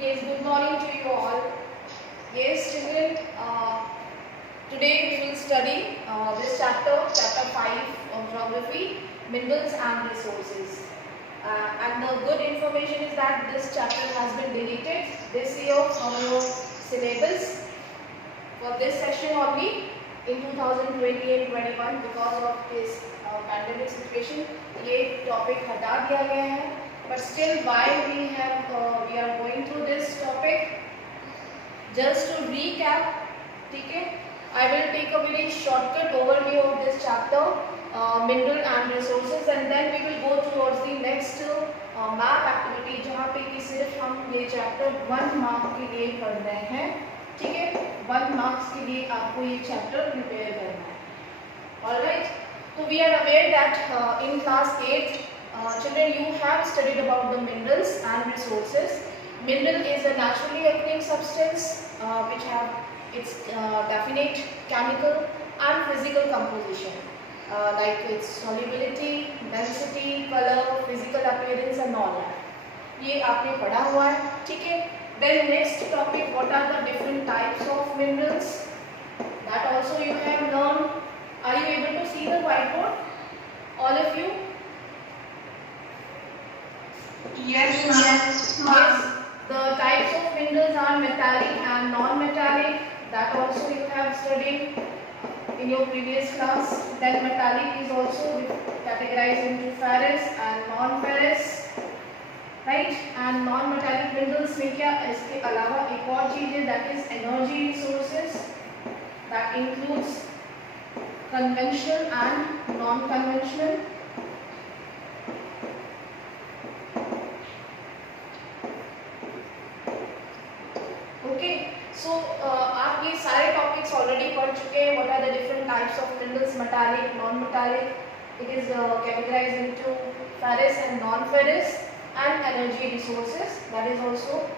Yes, good morning to you all. Yes, children, today we will study this chapter 5 of Geography, Minerals and Resources. And the good information is that this chapter has been deleted this year from your syllabus for this session only in 2020 and 21 because of this pandemic situation. ये topic हटा दिया गया है. But still, why we are going through this topic? Just to recap, ठीक है? I will take a very shortcut overview of this chapter, mineral and resources, and then we will go towards the next map activity, जहाँ पे कि सिर्फ हम ये chapter 1 mark के लिए पढ़ रहे हैं, ठीक है? 1 marks के लिए आपको ये chapter prepare करना है. All right? So we are aware that in class 8. Children, you have studied about the minerals and resources. Mineral is a naturally occurring substance which have its definite chemical and physical composition, like its solubility, density, color, physical appearance and all that. ये आपने पढ़ा हुआ है, ठीक है? Then next topic, what are the different types of minerals? That also you have learned. Are you able to see the whiteboard? All of you? Yes. Yes. The types of minerals are metallic and non-metallic. That also you have studied in your previous class. Then metallic is also categorized into ferrous and non-ferrous, right? And non-metallic minerals में क्या इसके अलावा एक और चीज है, that is energy resources. That includes conventional and non-conventional. So आप ये सारे टॉपिक्स ऑलरेडी पढ़ चुके हैं. What are the different types of minerals? Metallic, non-metallic. It is categorized into ferrous and non-ferrous, and energy resources. That is also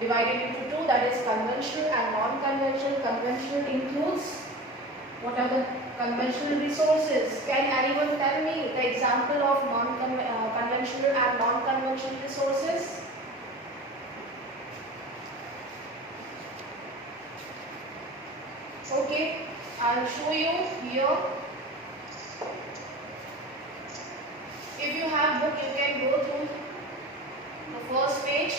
divided into two. That is conventional and non-conventional. Conventional includes what are the conventional resources? Can anyone tell me the example of conventional and non-conventional resources? Okay, I'll show you here. If you have book, you can go through the first page.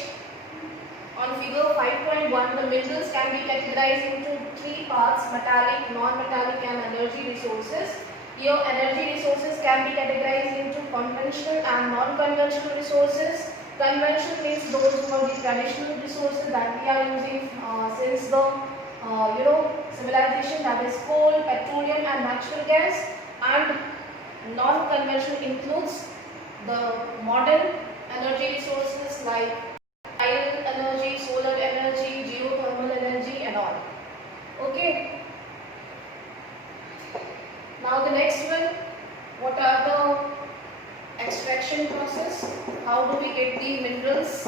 On figure 5.1, the minerals can be categorized into 3 parts: metallic, non-metallic and energy resources. Here energy resources can be categorized into conventional and non-conventional resources. Conventional means those who are the traditional resources that we are using since the civilization, that is coal, petroleum and natural gas. And non-conventional includes the modern energy resources like tidal energy, solar energy, geothermal energy and all. Okay. Now the next one, what are the extraction process? How do we get the minerals?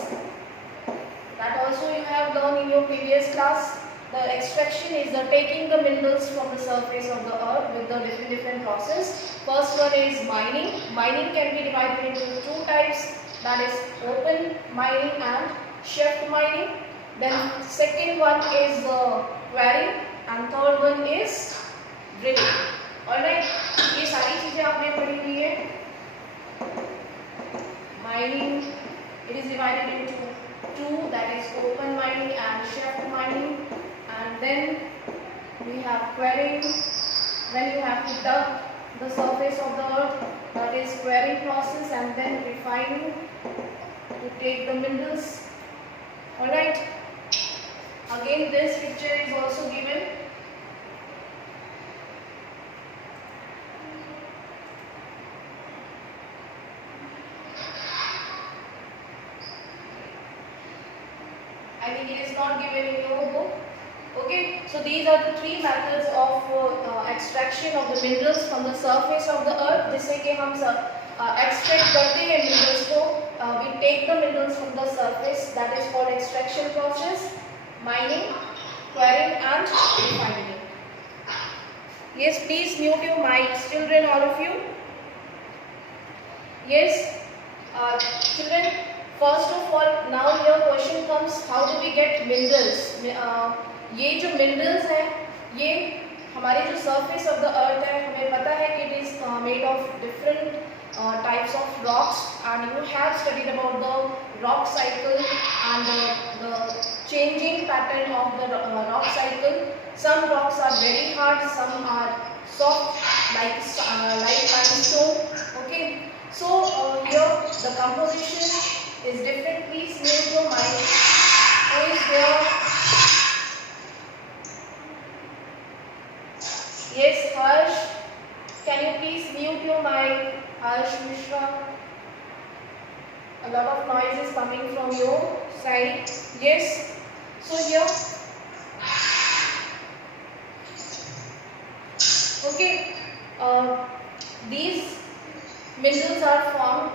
That also you have learned in your previous class. The extraction is the taking the minerals from the surface of the earth with the different process. First one is mining. Mining can be divided into 2 types. That is open mining and shaft mining. Then second one is quarrying and third one is drilling. Alright, ये सारी चीजें आपने पढ़ी हुई है. Mining, it is divided into 2, that is open mining and shaft mining. And then we have quarrying. Then you have to dug the surface of the earth, that is quarrying process, and then refining to take the minerals. Alright. Again, this picture is also given. I think it is not given in your book. Okay, so these are the 3 methods of extraction of the minerals from the surface of the earth. जिससे कि हम extract करते हैं minerals को, we take the minerals from the surface. That is called extraction process, mining, quarrying and refining. Yes, please mute your mics, children, all of you. Yes, children, first of all, now your question comes, how do we get minerals? ये जो minerals है, ये हमारे जो surface of the earth है, हमें पता है कि it is made of different types of rocks, and you have studied about the rock cycle and the changing pattern of the rock cycle. Some rocks are very hard, some are soft like limestone. Okay, so here the composition is different. Please mute your mic. Who is there? Yes, Harsh. Can you please mute your mic? Harsh Mishra. A lot of noise is coming from your side. Yes. So here. Okay. These minerals are formed,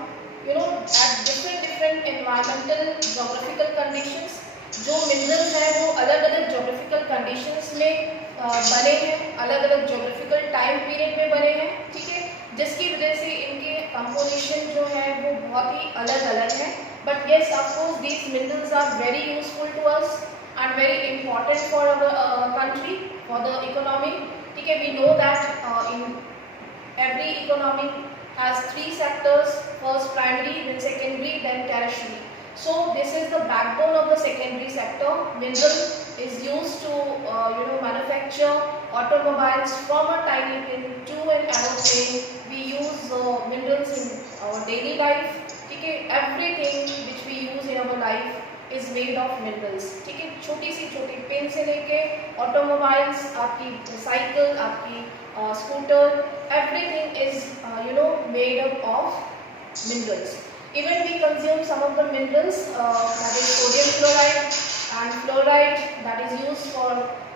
at different environmental geographical conditions. जो minerals हैं वो अलग-अलग geographical conditions में बने हैं, अलग-अलग geographical time period में बने हैं, ठीक है, जिसकी वजह से इनके composition जो है वो बहुत ही अलग-अलग है. But yes, of course, these minerals are very useful to us and very important for our country, for the economy. ठीक है, we know that in every economy has three sectors: first primary, then secondary, then tertiary. So this is the backbone of the secondary sector. Mineral is used to manufacture automobiles, from a tiny pin to an aeroplane. We use minerals in our daily life. ठीक है, everything which we use in our life is made of minerals. ठीक है, छोटी सी छोटी पिन से लेके automobiles, आपकी साइकिल, आपकी scooter, everything is made up of minerals. Even we consume some of the minerals, that is sodium chloride and fluoride, that is used for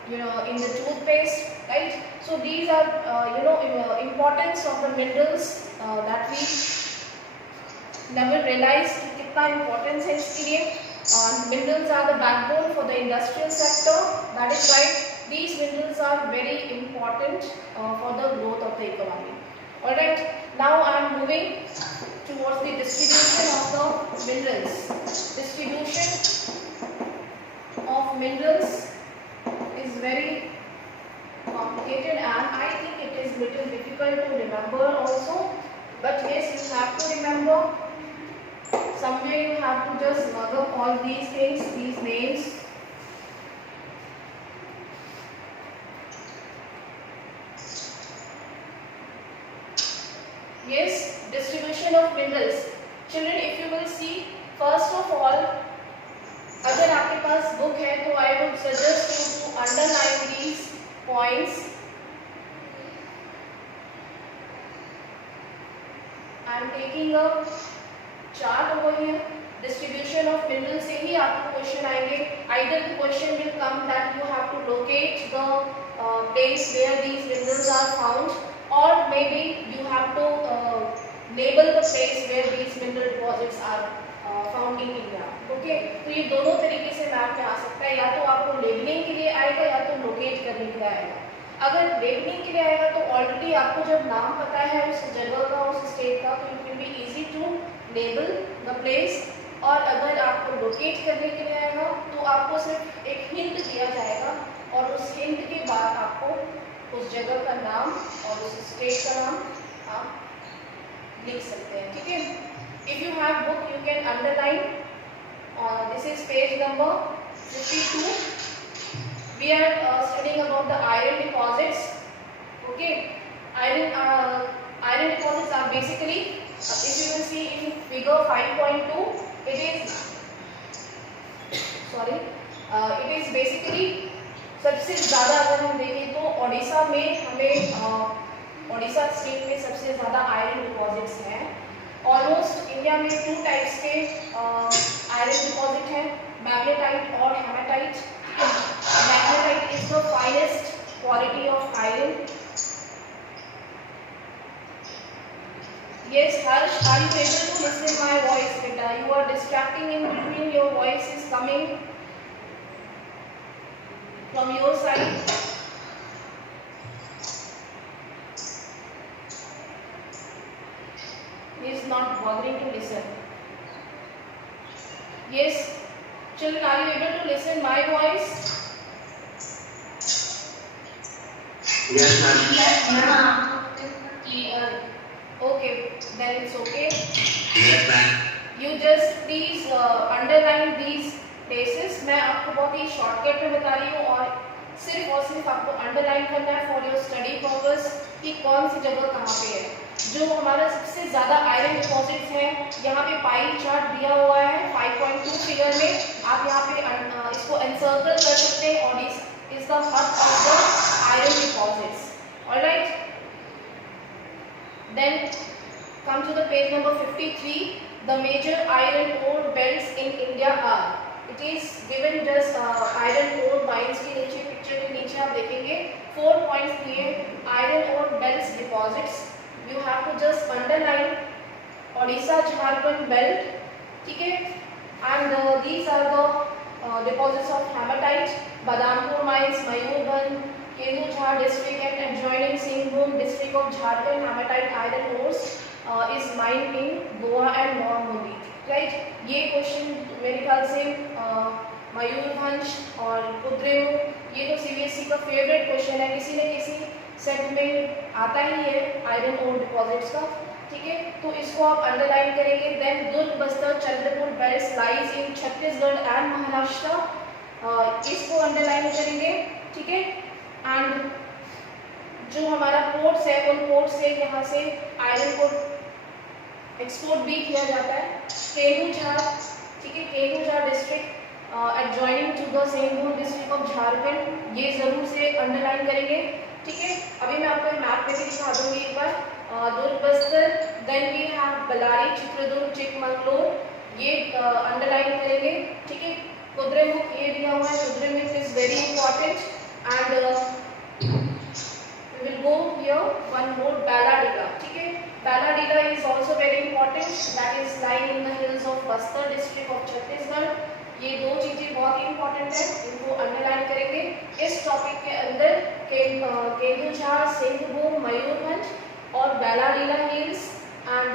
in the toothpaste, right? So these are importance of the minerals that we never realize कि कितना importance है इसके लिए. Minerals are the backbone for the industrial sector. That is why these minerals are very important for the growth of the economy. Alright, now I am moving towards the distribution of the minerals. Distribution of minerals is very complicated, and I think it is little difficult to remember also. But yes, you have to remember. Somewhere you have to just mug up all these things, these names. Yes, distribution of minerals. Children, if you will see, first of all, अगर आपके पास book है तो I would suggest you to underline these points. I am taking a chart over here. Distribution of minerals से ही आपको question आएंगे. Either the question will come that you have to locate the place where these minerals are found, or maybe you have to label the place where these mineral deposits are found in India. Okay, तो ये दोनों तरीके से मैप में आ सकता है. या तो आपको लेबलिंग के लिए आएगा या तो लोकेट करने के लिए आएगा. अगर लेबलिंग के लिए आएगा तो ऑलरेडी आपको जब नाम पता है उस जगह का, उस स्टेट का, तो it will be easy to label the place. और अगर आपको लोकेट करने के लिए आएगा तो आपको सिर्फ एक हिंट दिया जाएगा, और उस हिंट के बाद आपको उस जगह का नाम और उस स्टेट का नाम आप लिख सकते हैं. ठीक है, if you have book you can underline. This is page number 52. We are studying about the iron deposits. Okay, iron deposits are basically, if you will see in figure 5.2, it is basically सबसे ज़्यादा अगर हम देखें तो ओडिशा में हमें ओडिशा स्टेट में सबसे ज़्यादा आयरन डिपॉजिट्स हैं. ऑलमोस्ट इंडिया में 2 टाइप्स के आयरन डिपॉजिट हैं, मैग्नेटाइट और haematite. Magnetite is the finest quality of iron. Yes, Harsh, are you able to listen my voice, beta? You are distracting in between. Your voice is coming from your side. He is not bothering to listen. Yes, children, are you able to listen my voice? Yes, ma'am. Yes, ma'am. Clear. Okay, then it's okay. Yes, ma'am. You just please underline these places. मैं आपको बहुत ही शॉर्टकट में बता रही हूँ और सिर्फ आपको अंडरलाइन करना है फॉर योर स्टडी पर्पस कि कौन सी जगह कहाँ पे है। जो हमारा सबसे ज़्यादा आयरन डिपॉजिट्स हैं, यहाँ पे पाई चार्ट दिया हुआ है 5.2 फिगर में। आप यहाँ पे इसको एनसर्कल कर सकते हैं और is the hub of the iron deposits. Alright, then come to the page number 53. The major iron ore belts in India are. It is given just iron ore mines के नीचे, पिक्चर के नीचे आप देखेंगे 4 points दिए iron ore belts deposits. You have to just underline Odisha Jharkhand belt, ठीक है? And these are the deposits of hematite, Badampur mines, Mayurbhanj, Kendujhar district and adjoining Singhbhum district of Jharkhand. Hematite iron ores is mined in Goa and Mohamudi, right? ये क्वेश्चन मेरे ख्याल से मयूरभंज और कुद्रेमुख ये तो सीबीएसई का फेवरेट क्वेश्चन है, किसी न किसी सेट में आता ही है आयरन ओर डिपॉजिट्स का, ठीक है? तो इसको आप अंडरलाइन करेंगे। Then Durg, Bastar, Chandrapur belts lies in Chhattisgarh and Maharashtra, इसको अंडरलाइन करेंगे, ठीक है? एंड जो हमारा पोर्ट्स है उन पोर्ट से यहाँ से आयरन को एक्सपोर्ट भी किया जाता है। केंदुझार, ठीक है? Kendujhar district adjoining to the Singhbhum district of Jharkhand, ये जरूर से अंडरलाइन करेंगे, ठीक है? अभी मैं आपको मैप में भी दिखा दूंगी एक बार। Durg, Bastar, then we have Ballari, Chitradurga, Chikmagalur, ये अंडरलाइन करेंगे, ठीक है? कुद्रेमुख ये दिया हुआ है, Kudremukh is very important and we will go here one more Balladila, ठीक है? Balladila is also very important, that is lying in the hills of Bastar district of Chhattisgarh. ये दो चीजें बहुत ही इंपॉर्टेंट है, इनको अंडरलाइन करेंगे। इस टॉपिक के अंदर केंदुझार, सिंहभूम, मयूरभंज और Bailadila hills and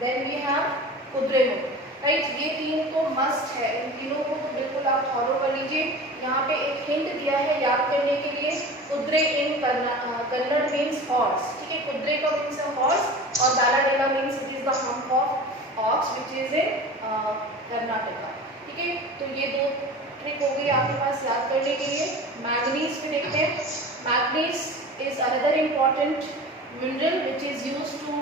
then we have Kudremukh, right? ये तीन तो मस्ट है, इन तीनों को तो बिल्कुल आप फॉलो कर लीजिए। यहाँ पे एक हिंट दिया है याद करने के लिए, कुद्रे इन कन्नड़ मीन्स हॉर्स, ठीक है? कुद्रे का मीन्स है हॉर्स और Bailadila means it is the hump of aux which is in Karnataka, ठीक है? तो ये दो ट्रिक हो गई आपके पास याद करने के लिए। मैंगनीज पे देखते हैं। Manganese is another important mineral which is used to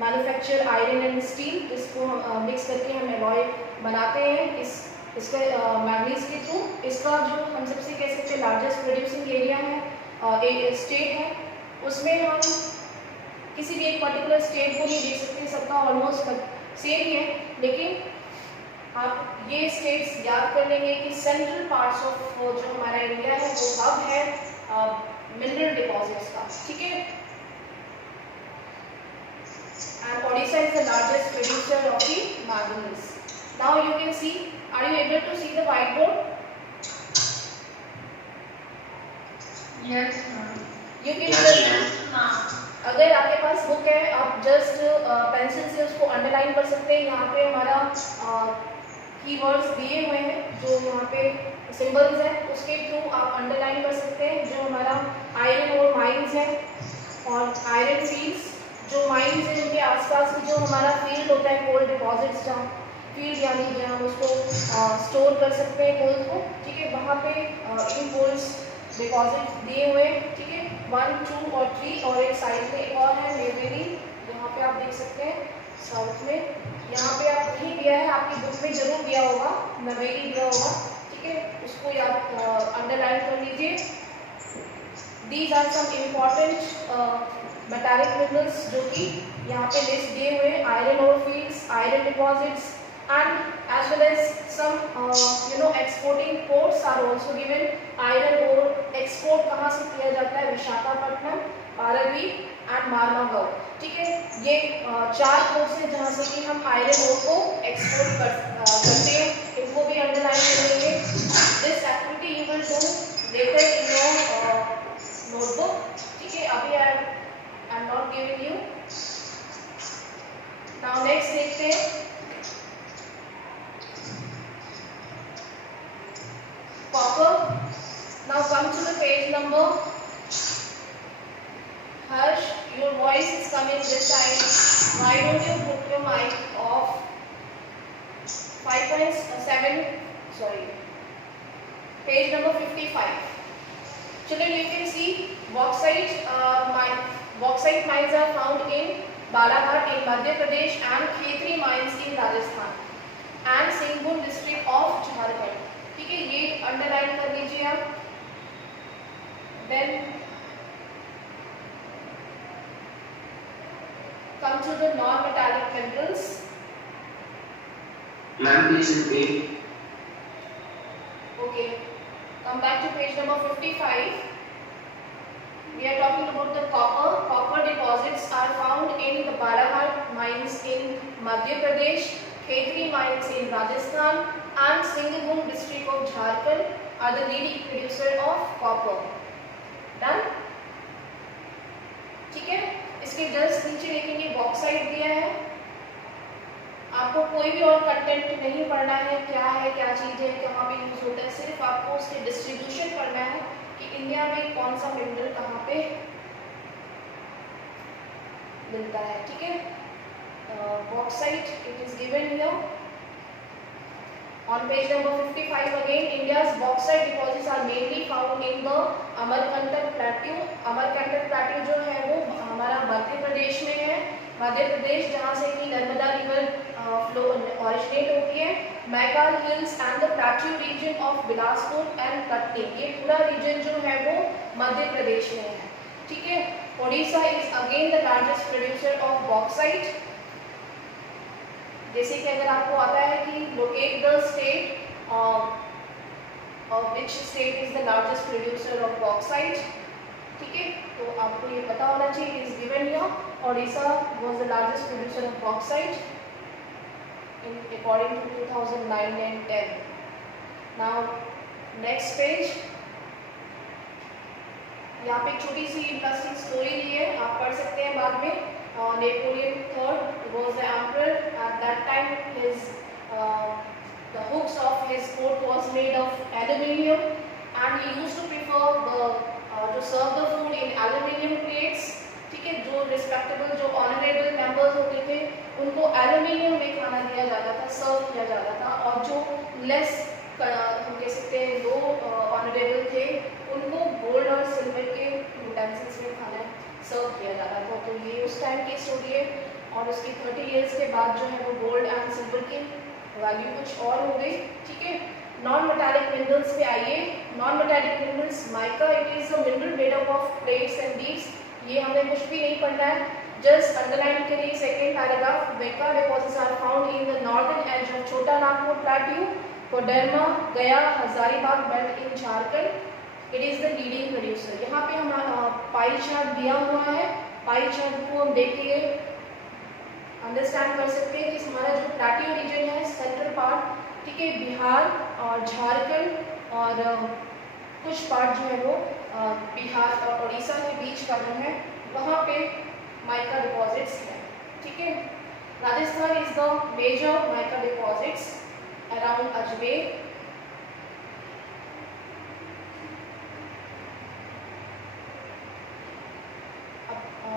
manufacture iron and steel, जिसको मिक्स करके हम एलॉय बनाते हैं इसका मैंगनीज के थ्रू। इसका जो हम सबसे कह सकते हैं लार्जेस्ट प्रोड्यूसिंग एरिया है, स्टेट है, उसमें हम किसी भी एक पर्टिकुलर स्टेट को नहीं दे सकते, सबका ऑलमोस्ट सेम ही है, लेकिन आप ये स्टेट्स याद कर लेंगे कि सेंट्रल पार्ट्स ऑफ जो हमारा इंडिया है वो हब है मिनरल डिपॉजिट्स का, ठीक है? And Odisha is the largest producer of the manganese. Now you can see, are you able to see the whiteboard? Yes, ma'am. You can Yes, just, ma'am. Ma'am. अगर आपके पास बुक है आप जस्ट पेंसिल से उसको अंडरलाइन कर सकते हैं। यहाँ पे हमारा कीवर्ड्स दिए हुए हैं, जो यहाँ पे सिंबल्स हैं उसके थ्रू आप अंडरलाइन कर सकते हैं। जो हमारा आयरन और माइंस है और आयरन फील्ड्स, जो माइंस हैं उनके आसपास की जो हमारा फील्ड होता है, कोल डिपॉजिट्स, जहाँ फील्ड यानी जहाँ हम उसको स्टोर कर सकते हैं कोल को, ठीक है? वहाँ पे इन कोल्स डिपॉजिट दिए हुए, ठीक है? 1, 2 और 3 और एक साइड में एक और है नेवेली, यहाँ पे आप देख सकते हैं साउथ में। यहाँ पे आप नहीं दिया है, आपकी बुक में जरूर दिया होगा, नवेली दिया होगा, ठीक है? उसको आप अंडरलाइन कर लीजिए। These are some important metallic minerals जो कि यहाँ पे लिस्ट दिए हुए हैं, iron ore fields, iron deposits and as well as some exporting ports are also given. Iron ore export कहाँ से किया जाता है? विशाखापट्टनम, पारादीप एंड मारमागांव, ठीक है? ये 4 पोर्ट्स हैं जहाँ से कि हम आयरन ओर को एक्सपोर्ट करते हैं, इनको भी अंडरलाइन करेंगे। This activity you will do later in your notebook, ठीक है? अभी I'm not giving you. Now next देखते हैं copper. Now come to the page number. Harsh, your voice is coming this side. Why don't you put your mic off? 5.7, sorry, page number 55. Children, you can see bauxite mines are found in Balaghat in Madhya Pradesh and Khetri mines in Rajasthan and Singhbhum district of Jharkhand. ठीक है, ये अंडरलाइन कर लीजिए आप. Then come to the non-metallic minerals. Ma'am, please repeat. Okay, come back to page number 55. We are talking about the copper. Copper deposits are found in the Balaghat mines in Madhya Pradesh, Khetri mines in Rajasthan and Singhbhum district of Jharkhand are the leading producer of copper. Done? ठीक है, इसके जस्ट नीचे देखेंगे बॉक्साइट दिया है. आपको कोई भी और कंटेंट नहीं पढ़ना है, क्या चीज़ है, कहाँ पे यूज होता है, सिर्फ आपको उसके डिस्ट्रीब्यूशन पढ़ना है कि इंडिया में कौन सा मिनरल कहाँ पे मिलता है. ठीक है, bauxite it is given here on page number 55 again. India's bauxite deposits are mainly found in the Amarkantak plateau. Amarkantak plateau जो है वो हमारा मध्य प्रदेश में है. मध्य प्रदेश जहाँ से कि नर्मदा रिवर फ्लो ऑरिजिनेट होती है. Maikal hills and the plateau region of Bilaspur एंड कटनी, ये पूरा रीजन जो है वो मध्य प्रदेश में है. ठीक है, Odisha is again the largest producer of bauxite. जैसे कि अगर आपको आता है कि लोकेट द स्टेट और which state is the largest producer of bauxite. ठीक है, तो आपको ये पता होना चाहिए. Is given here Odisha was the largest producer of bauxite in according to 2009 and 10. Now next page. यहाँ पे एक छोटी सी इंटरेस्टिंग स्टोरी दी है, आप पढ़ सकते हैं बाद में. Napoleon III was the emperor. At that time, the hooks of his coat was made of aluminium, and he used to prefer to serve the food in aluminium plates. ठीक है, जो रिस्पेक्टेबल जो ऑनरेबल मेंबर्स होते थे उनको एल्यूमिनियम में खाना दिया जाता था, सर्व किया जाता था, और जो लेस हम कह सकते हैं लो ऑनरेबल थे उनको गोल्ड और सिल्वर के यूटेंसिल्स में खाना सर्व किया जाता था. तो ये उस टाइम की स्टोरी है, और उसकी 30 इयर्स के बाद जो है वो गोल्ड एंड सिल्वर की वैल्यू कुछ और हो गई. ठीक है, नॉन मेटालिक मिनरल्स पे आइए. Non metallic minerals, mica it is a mineral made up of plates and beads. ये हमें कुछ भी नहीं पढ़ना है, जस्ट अंडरलाइन करिए second paragraph. Mica deposits are found in the northern edge of Chhota Nagpur plateau, Koderma, Gaya, Hazaribagh belt in Jharkhand. It is the leading producer. यहाँ पे हमारा पाई चार्ट दिया हुआ है. पाई चार्ट को हम देख के अंडरस्टैंड कर सकते हैं कि हमारा जो प्लेट्यू रीजन है सेंट्रल पार्ट, ठीक है, बिहार और झारखंड और कुछ पार्ट जो है वो बिहार और उड़ीसा के बीच का जो है वहाँ पे माइका डिपॉजिट्स हैं. ठीक है, Rajasthan is the major mica deposits around Ajmer.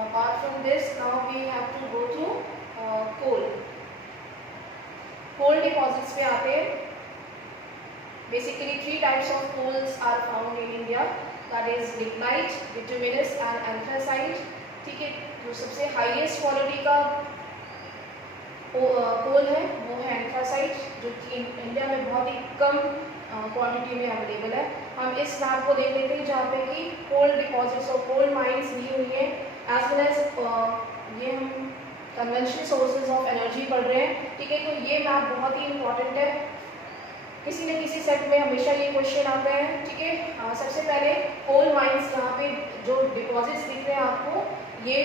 Apart from this, now we have to go to coal. Coal deposits पे आते हैं. Basically, 3 types of coals are found in India. That is lignite, bituminous and anthracite. ठीक है, जो सबसे highest quality का कोल है वो है एंथ्रासाइट, जो कि इंडिया में बहुत ही कम क्वांटिटी में अवेलेबल है. हम इस मैप को देख लेते हैं जहाँ पे कि कोल डिपॉजिट्स और कोल माइंस दी हुई हैं, एज वेल एज ये हम कन्वेंशनल सोर्सेज ऑफ एनर्जी पढ़ रहे हैं. ठीक है, तो ये मैप बहुत ही इंपॉर्टेंट है. किसी न किसी सेट में हमेशा ये क्वेश्चन आता है. ठीक है, सबसे पहले कोल माइंस जहाँ पे जो डिपॉजिट्स दिख रहे हैं आपको, ये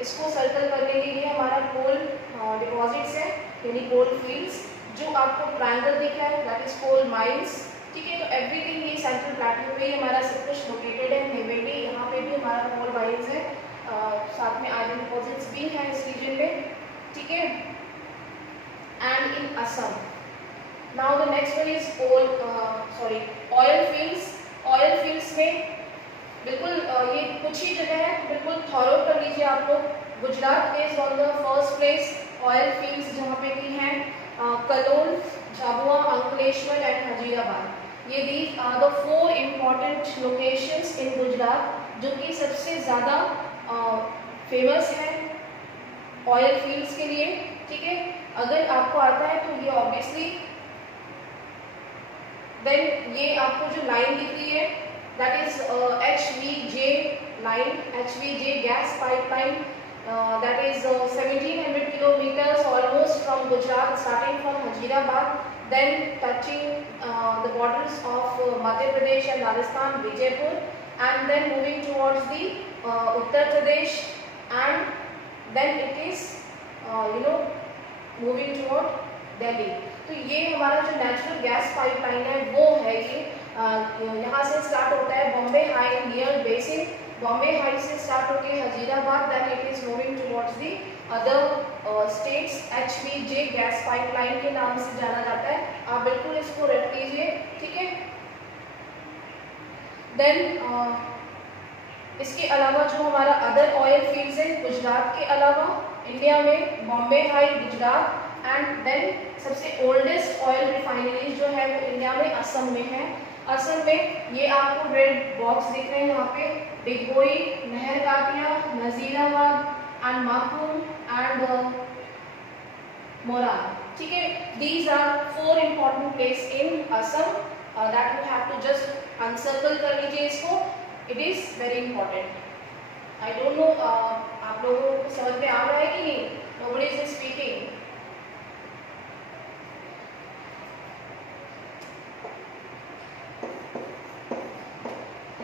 इसको सर्कल करने के लिए हमारा कोल डिपॉजिट्स है, यानी कोल फील्ड्स. जो आपको ट्रायंगल दिख रहा है दैट इज कोल माइंस. ठीक है, तो एवरीथिंग ये सेंट्रल प्लेट्यू पे ही हमारा सब कुछ लोकेटेड है. नेवेली यहाँ पे भी हमारा कोल माइंस है, साथ में आयरन डिपॉजिट्स भी हैं इस रीजन में. ठीक है, and in Assam. Now the next one is oil fields. Oil fields में बिल्कुल ये कुछ ही जगह है, बिल्कुल थॉरो कर लीजिए आप लोग. Gujarat is on the first place oil fields जहाँ पे की हैं कलोल, झाबुआ, अंकलेश्वर एंड हजीराबाद. ये these are the 4 important locations in Gujarat जो कि सबसे ज़्यादा फेमस है ऑयल फील्ड्स के लिए. ठीक है, अगर आपको आता है तो ये ऑब्वियसली देन ये आपको जो लाइन दिख रही है that is HVJ line, HVJ gas pipeline, that is 1700 kilometers almost from Gujarat, starting from Hajirabad, then touching the borders of Madhya Pradesh and Rajasthan, Vijaypur, and then moving towards the Uttar Pradesh, and then it is moving toward Delhi. तो ये हमारा जो natural gas pipeline है वो है ये यहाँ से स्टार्ट होता है Bombay high near basin. Bombay high से स्टार्ट होकर Hazirabad, then it is moving towards the other states. HVJ gas pipeline के नाम से जाना जाता है. आप बिल्कुल इसको रट लीजिए. ठीक है, देन इसके अलावा जो हमारा अदर ऑयल फील्ड्स है गुजरात के अलावा इंडिया में Bombay High, Gujarat, and then सबसे ओल्डेस्ट ऑयल रिफाइनरीज जो है वो इंडिया में असम में है. असम में ये आपको रेड बॉक्स दिख रहे हैं यहाँ पे, डिगबोई, नहरकाटिया, नजीराबाद एंड माकुम एंड मोरान. ठीक है, these are 4 important place in Assam that you have to just encircle कर लीजिए इसको. It is very important. I don't know आप लोगों को समझ में आ रहा है कि नहीं. Nobody is speaking.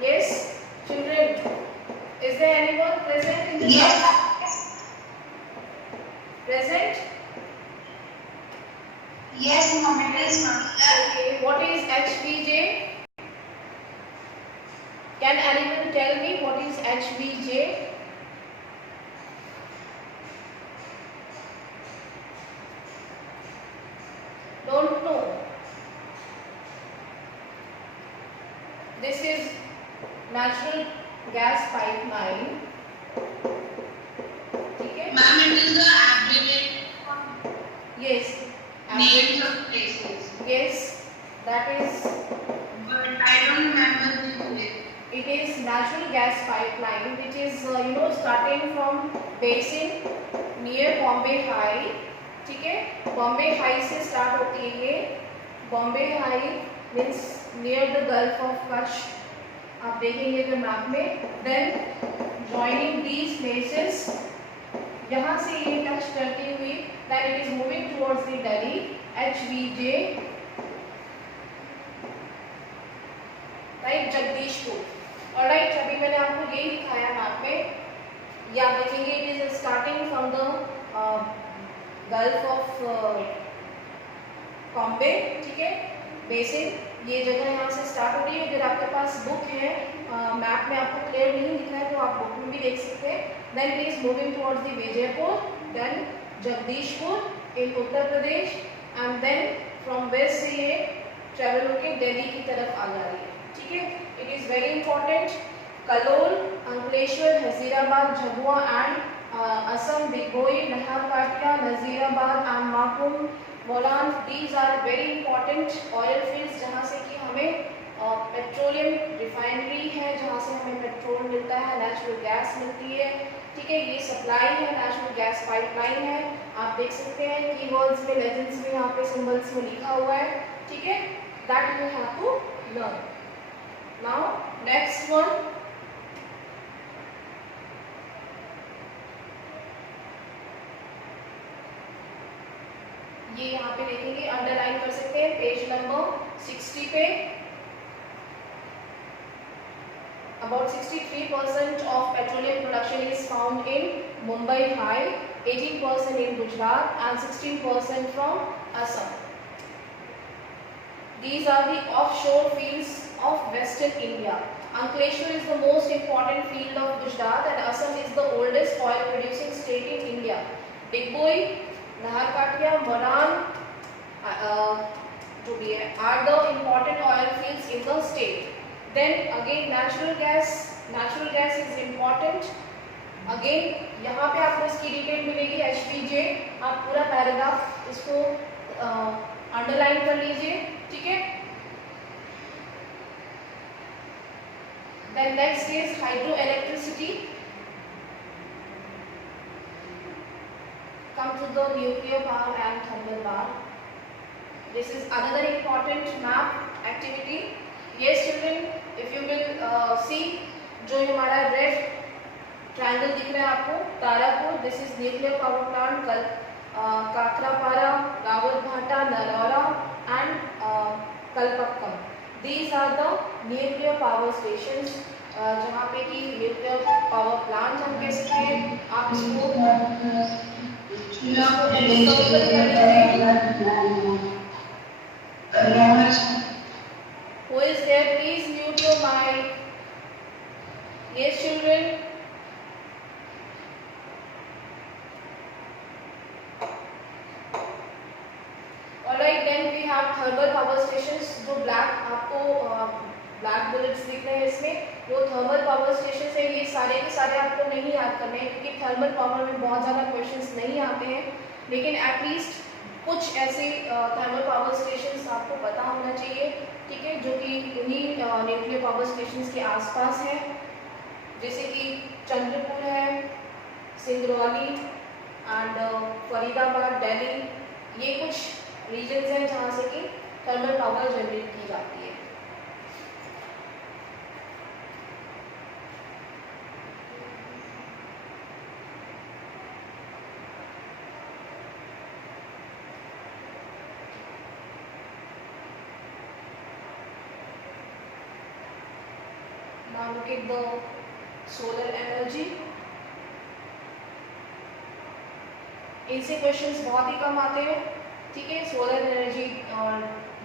Yes, children. Is there anyone present in the class? Present? Yes, ma'am, it is, ma'am. Okay. What is HVJ? Can anyone tell me what is HVJ? Don't know. This is natural gas pipeline. ठीक है? Ma'am, it is the abbreviated Yes. names of places. Yes, that is. But I don't remember the name. It is natural gas pipeline which is starting from basin near Bombay High. ठीक है, Bombay high से स्टार्ट होती है ये. Bombay high means near the gulf of Kutch. आप देखेंगे अगर मैप में, देन जॉइनिंग दीज प्लेसेस, यहाँ से ये टच करती हुई that it is moving towards the Delhi. HVJ, right, Jagdishpur. ऑलराइट, अभी मैंने आपको यही दिखाया मैप में. ये आप देखेंगे it is starting from the gulf of Bombay. ठीक है, बेसिन ये जगह यहाँ से स्टार्ट हो रही है. अगर आपके पास बुक है, मैप में आपको क्लियर नहीं दिख रहा है तो आप बुक में भी देख सकते हैं. Then it is moving towards the Vijaypur, then Jagdishpur in Uttar Pradesh, and then from west से ये ट्रेवल होकर दिल्ली की तरफ आ जा रही है. ठीक है, it is very important. Kalol, Ankleshwar, Hazirabad, Jhabua and Assam, Digboi, Naharkatia, Nazirabad and Makum, Moran, these are very important oil fields जहाँ से कि हमें पेट्रोलियम रिफाइनरी है, जहाँ से हमें पेट्रोल मिलता है, नेचुरल गैस मिलती है. ठीक है, ये सप्लाई है, नेचुरल गैस पाइपलाइन है. आप देख सकते हैं कीवर्ड्स में, लेजेंड्स में, यहाँ पे सिंबल्स में लिखा हुआ है. ठीक है, that you have to learn. Now next one, ये यहाँ पे देखेंगे, अंडरलाइन कर सकते हैं पेज नंबर 60 पे. About 63% of petroleum production is found in Mumbai High, 18% in Gujarat and 16% from Assam. These are the offshore fields of Western India. Ankleshwar is the most important field of Gujarat and Assam is the oldest oil producing state in India. Digboi, नाहरकाटिया, मोरान, जो भी है, are the important oil fields in the state. Then again natural gas is important. Again यहाँ पे आपको इसकी डिटेल मिलेगी HPJ. आप पूरा पैराग्राफ इसको अंडरलाइन कर लीजिए, ठीक है. Then next is hydroelectricity. Come to the nuclear power and thermal power. This is another important map activity. Yes children, if you will see, जो हमारा रेड ट्रायंगल दिख रहा है आपको, Tarapur, this is nuclear power plant, Kakrapar, रावतभाटा, नरौरा एंड Kalpakkam. These are the nuclear power stations, जहाँ पे कि nuclear power plant हम कह सकते हैं. आप इसको Who is there? Please mute your mic. Yes children. Alright, then we have thermal power stations. जो ब्लैक आपको ब्लैक बुलेट्स दिख रहे हैं इसमें, वो थर्मल पावर स्टेशन है. ये सारे के सारे आपको नहीं याद करने हैं क्योंकि थर्मल पावर में बहुत ज़्यादा क्वेश्चंस नहीं आते हैं, लेकिन एटलीस्ट कुछ ऐसे थर्मल पावर स्टेशंस आपको पता होना चाहिए, ठीक है, जो कि उन्हीं न्यूक्लियर पावर स्टेशंस के आसपास है, जैसे कि चंद्रपुर है, सिंगरौली एंड फरीदाबाद, दिल्ली. ये कुछ रीजन्स हैं जहाँ से कि थर्मल पावर जनरेट की जाती है. Now look at the solar energy. इनसे क्वेश्चंस बहुत ही कम आते हैं, ठीक है. सोलर एनर्जी और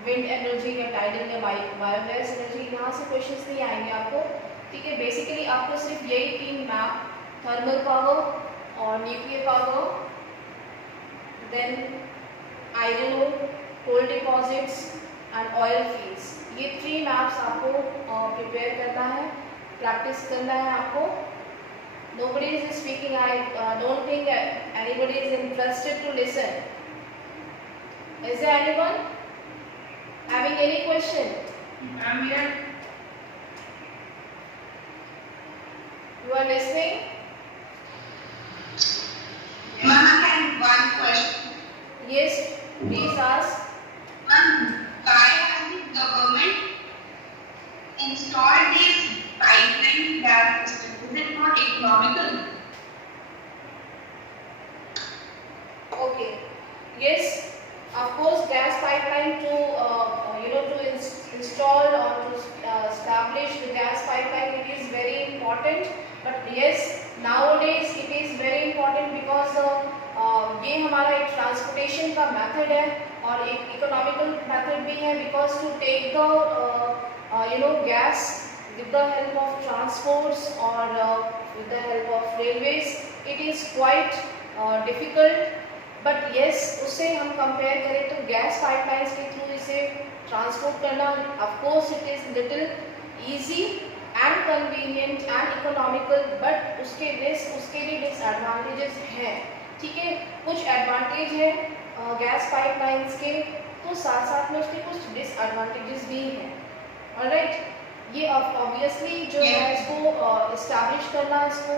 विंड एनर्जी या टाइडल या बायोगैस एनर्जी, यहाँ से क्वेश्चंस नहीं आएंगे आपको, ठीक है. बेसिकली आपको सिर्फ यही तीन मैप, थर्मल पावर और nuclear power, then iron ore, coal deposits and oil fields, ये 3 मैप्स आपको प्रिपेयर करना है, प्रैक्टिस करना है आपको. Nobody is speaking. I don't think anybody is interested to listen. Is there anyone having any question? I'm here. You are listening? Ma'am, I have one question. Yes, please ask. Why has the government installed these pipeline gas systems? Is it not economical? Okay. Yes, of course, gas pipeline to install or to establish the gas pipeline, it is very important. But yes, nowadays it is very important because ये हमारा एक ट्रांसपोर्टेशन का मेथड है और एक economical method भी है, because to take the gas with the help of transports or with the help of railways, it is quite difficult. But yes, उससे हम कंपेयर करें तो गैस पाइपलाइंस के थ्रू इसे ट्रांसपोर्ट करना, of course it is little easy and convenient and economical, but उसके भी डिसएडवांटेजेस हैं, ठीक है. कुछ एडवांटेज है गैस पाइपलाइंस के, तो साथ साथ में उसके कुछ डिसएडवांटेजेस भी हैं. ऑलराइट, ये ऑब्वियसली जो है इसको इस्टेब्लिश करना, इसको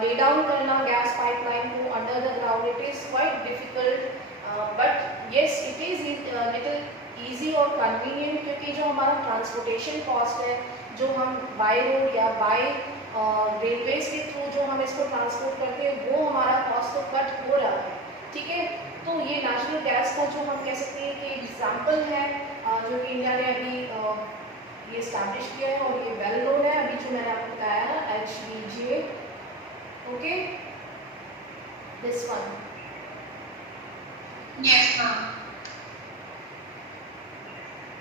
ले डाउन करना गैस पाइपलाइन को under the ground, it is quite difficult, but yes it is little easy और कन्वीनियंट, क्योंकि जो हमारा ट्रांसपोर्टेशन कॉस्ट है, जो हम बाय रोड या बाय रेलवेज के थ्रू जो हम इसको ट्रांसपोर्ट करते हैं, वो हमारा कॉस्ट तो कट हो रहा है, ठीक है. तो ये नेचुरल गैस का जो हम कह सकते हैं कि एग्जाम्पल है, जो कि इंडिया ने अभी ये स्टैब्लिश किया है और ये वेल नोन है, अभी जो मैंने आपको बताया है HPJ. Okay, this one. Yes, ma'am.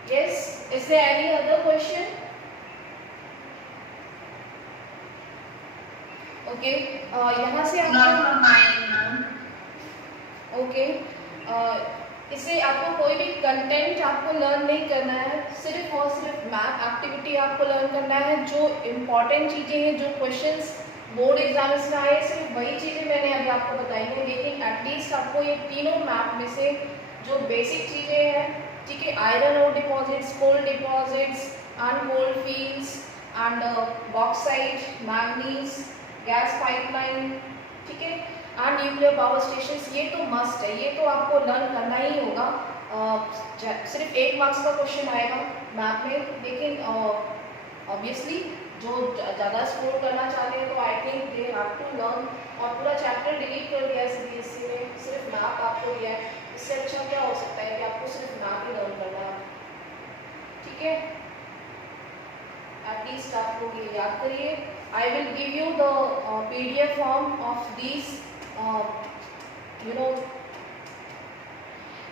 Yes, is there any other question? Okay, यहाँ से Not from mine, ma'am. Okay, इससे आपको कोई भी कंटेंट आपको लर्न नहीं करना है, सिर्फ और सिर्फ मैथ एक्टिविटी आपको लर्न करना है। जो इम्पॉर्टेंट चीज़ें हैं, जो क्वेश्चंस बोर्ड एग्जाम्स में आए, सिर्फ वही चीज़ें मैंने अभी आपको बताई हैं। लेकिन एटलीस्ट आपको ये तीनों मैप में से जो बेसिक चीज़ें हैं, ठीक है, iron ore deposits, coal deposits, and coal fields and bauxite, manganese, gas pipeline, ठीक है, एंड न्यूक्लियर पावर स्टेशंस, ये तो मस्ट है, ये तो आपको लर्न करना ही होगा। सिर्फ 1 मार्क्स का क्वेश्चन आएगा मैथ में, लेकिन ऑब्वियसली जो ज़्यादा स्कोर करना चाहते हैं तो I think they have to learn. और पूरा चैप्टर डिलीट कर दिया है CBSE ने, सिर्फ मैथ आपको दिया है। इससे अच्छा क्या हो सकता है कि आपको सिर्फ मैथ ही लर्न करना है, ठीक है। एटलीस्ट आपको ये याद करिए। I will give you the PDF form of these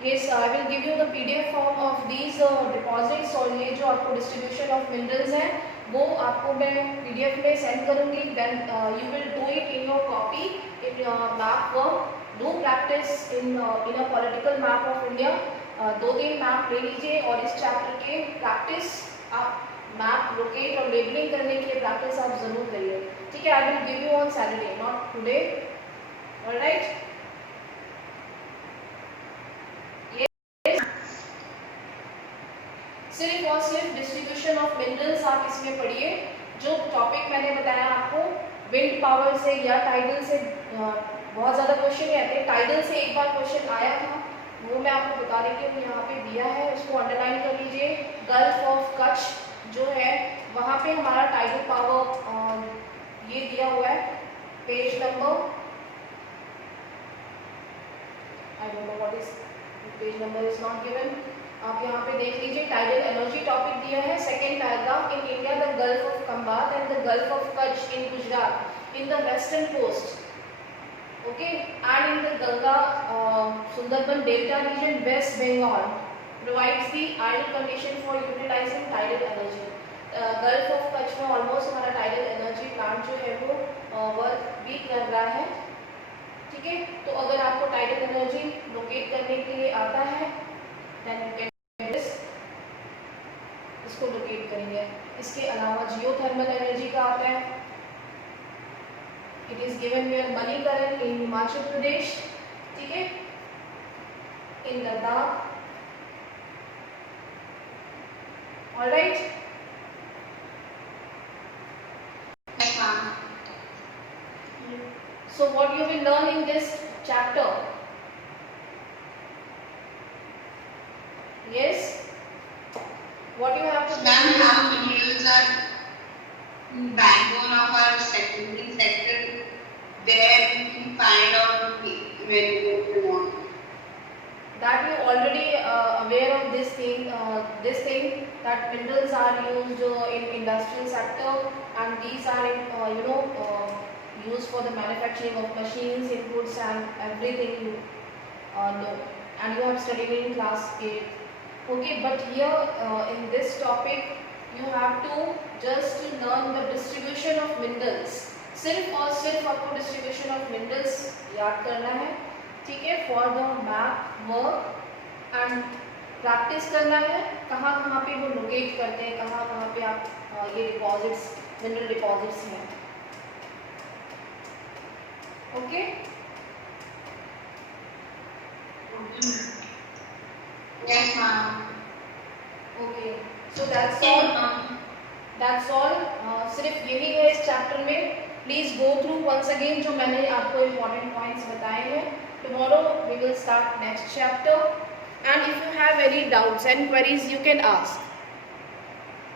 yes, I will give you the PDF form of these deposits। और ये जो आपको distribution of minerals है वो आपको मैं PDF में सेंड करूँगी। then you will do it in your copy in your map work। do practice in a political map of India। 2-3 मैप ले लीजिए और इस चैप्टर के प्रैक्टिस आप मैप लोकेट और लेबलिंग करने के लिए प्रैक्टिस आप जरूर करिए, ठीक है। I will give you on Saturday, not today, alright. सिर्फ और सिर्फ डिस्ट्रीब्यूशन ऑफ मिनरल्स आप इसमें पढ़िए। जो टॉपिक मैंने बताया आपको विंड पावर से या टाइडल से बहुत ज़्यादा क्वेश्चन नहीं आते। टाइडल से एक बार क्वेश्चन आया था, वो मैं आपको बता रही हूँ, यहाँ पे दिया है, उसको अंडरलाइन कर लीजिए। गल्फ ऑफ कच्छ जो है वहाँ पे हमारा टाइडल पावर ये दिया हुआ है, page number, I don't know what is page number is not given. आप यहाँ पे देख लीजिए, टाइडल एनर्जी टॉपिक दिया है, second paragraph. In India the gulf of Khambhat and the gulf of Kutch in Gujarat in the western coast, okay, and in the Ganga Sundarban delta region West Bengal provides the ideal condition for utilising tidal energy. Gulf of Kutch में almost हमारा tidal energy plant जो है वो वर्क भी कर रहा है, ठीक है। तो अगर आपको टाइडल एनर्जी लोकेट करने के लिए आता है देन यू कैन इसको लोकेट करेंगे। इसके अलावा जियोथर्मल एनर्जी का आता है, it is given here Manikaran in Himachal Pradesh, ठीक है, in Ladakh, alright. So what you will learn in this chapter? Yes, what you have to Ma'am, how minerals are backbone of our secondary sector, where we can find out when we want. that you already aware of this thing that minerals are used in industrial sector, and these are in used for the manufacturing of machines, inputs and everything you know, and you have studied in class 8, okay। But here in this topic you have to just learn the distribution of minerals। सिर्फ और सिर्फ आपको distribution of minerals याद करना है, ठीक है, for the map work and practice करना है कहाँ कहाँ पे वो लोकेट करते हैं, कहाँ कहाँ पे आप ये डिपॉजिट्स, मिनरल डिपॉजिट्स हैं, okay. Yes, ma'am. Okay, so that's all, सिर्फ यही है इस चैप्टर में। Please go through once again जो मैंने आपको इम्पॉर्टेंट पॉइंट्स बताए हैं। Tomorrow we will start next chapter, and if you have any doubts and queries you can ask.